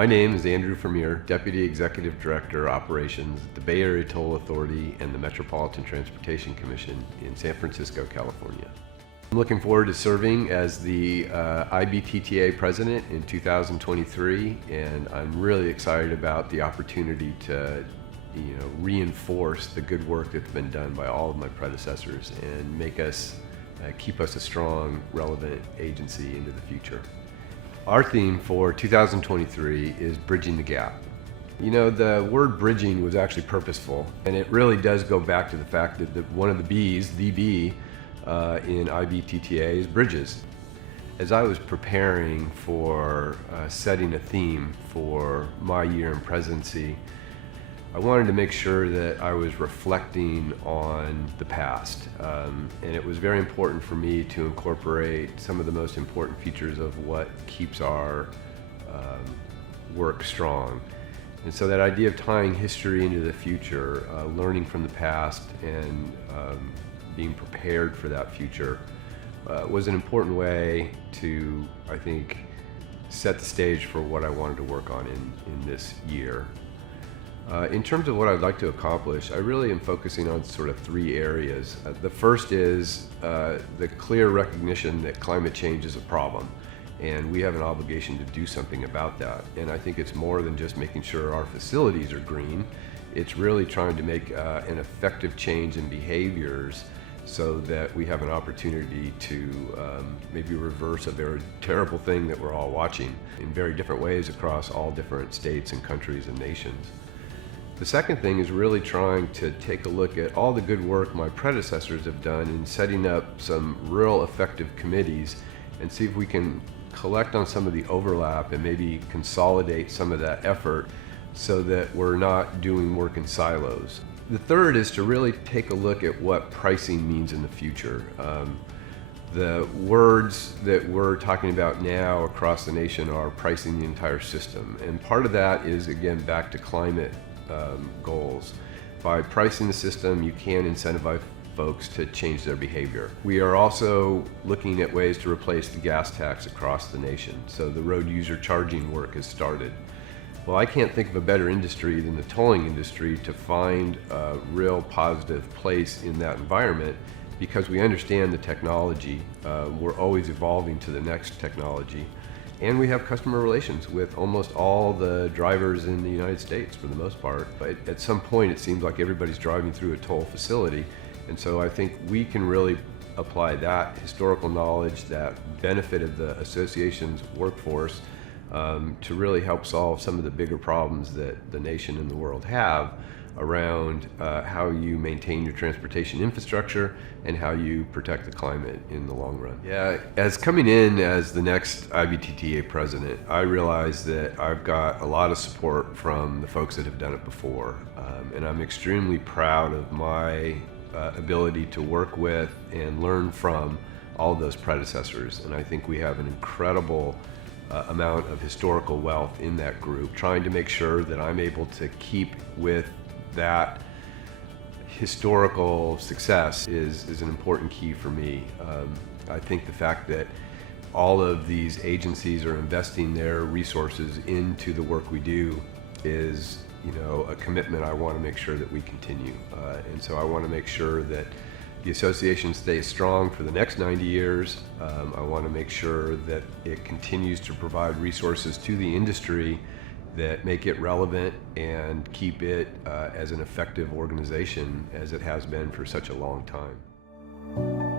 My name is Andrew Fremier, Deputy Executive Director, Operations at the Bay Area Toll Authority and the Metropolitan Transportation Commission in San Francisco, California. I'm looking forward to serving as the IBTTA President in 2023, and I'm really excited about the opportunity to reinforce the good work that's been done by all of my predecessors and make us, keep us a strong, relevant agency into the future. Our theme for 2023 is Bridging the Gap. You know, the word bridging was actually purposeful, and it really does go back to the fact that one of the B's, the B, in IBTTA is bridges. As I was preparing for setting a theme for my year in presidency, I wanted to make sure that I was reflecting on the past, and it was very important for me to incorporate some of the most important features of what keeps our work strong. And so that idea of tying history into the future, learning from the past, and being prepared for that future was an important way to, I think, set the stage for what I wanted to work on in this year. In terms of what I'd like to accomplish, I really am focusing on sort of three areas. The first is the clear recognition that climate change is a problem, and we have an obligation to do something about that. And I think it's more than just making sure our facilities are green. It's really trying to make an effective change in behaviors so that we have an opportunity to maybe reverse a very terrible thing that we're all watching in very different ways across all different states and countries and nations. The second thing is really trying to take a look at all the good work my predecessors have done in setting up some real effective committees and see if we can collect on some of the overlap and maybe consolidate some of that effort so that we're not doing work in silos. The third is to really take a look at what pricing means in the future. The words that we're talking about now across the nation are pricing the entire system, and part of that is, again, back to climate goals. By pricing the system, you can incentivize folks to change their behavior. We are also looking at ways to replace the gas tax across the nation, so the road user charging work has started. Well, I can't think of a better industry than the tolling industry to find a real positive place in that environment, because we understand the technology. We're always evolving to the next technology. And we have customer relations with almost all the drivers in the United States for the most part. But at some point, it seems like everybody's driving through a toll facility. And so I think we can really apply that historical knowledge, that benefit of the association's workforce, to really help solve some of the bigger problems that the nation and the world have around how you maintain your transportation infrastructure and how you protect the climate in the long run. Yeah, as coming in as the next IBTTA president, I realize that I've got a lot of support from the folks that have done it before, and I'm extremely proud of my ability to work with and learn from all of those predecessors, and I think we have an incredible amount of historical wealth in that group, trying to make sure that I'm able to keep with that historical success is an important key for me. I think the fact that all of these agencies are investing their resources into the work we do is, a commitment I want to make sure that we continue. And so I want to make sure that the association stays strong for the next 90 years. I want to make sure that it continues to provide resources to the industry that make it relevant and keep it as an effective organization as it has been for such a long time.